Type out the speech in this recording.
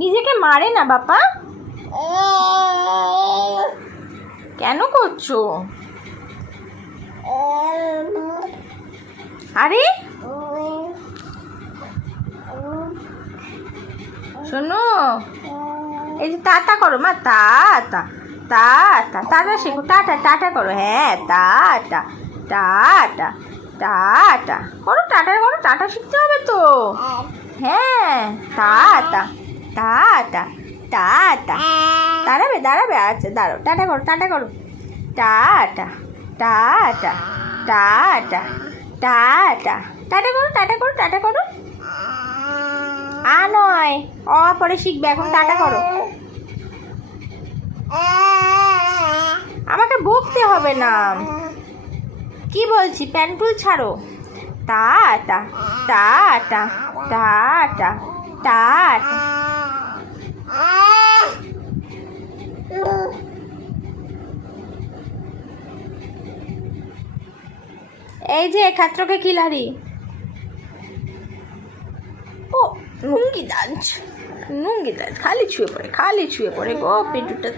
নিজেকে মারে না বাবা, কেন করছো? আরে শোনো, এই যে টাটা করো মা, টাটা টাটা টাটা শেখো, টাটা টাটা করো, হ্যাঁ টাটা টাটা টাটা করো, টাটা করো, টাটা শিখতে হবে তো, হ্যাঁ টাটা টাটা টাটা। দাঁড়াবে দাঁড়াবে, আচ্ছা দাঁড়াও, টাটা করো, টাটা করো, tata tata tata tata tata করো, টাটা করো, টাটা করো। নয়, পরে শিখবে, এখন টাটা করো। আমাকে বকতে হবে না, কি বলছি, প্যান্টুল ছাড়ো। Tata tata tata tata. এই যে খাত্রকে খিলাড়ি, ও নুঙ্গি দাঁজ, নুঙ্গি দাঁজ, খালি ছুঁয়ে পড়ে, খালি ছুঁয়ে পড়ে গো পেটুটা।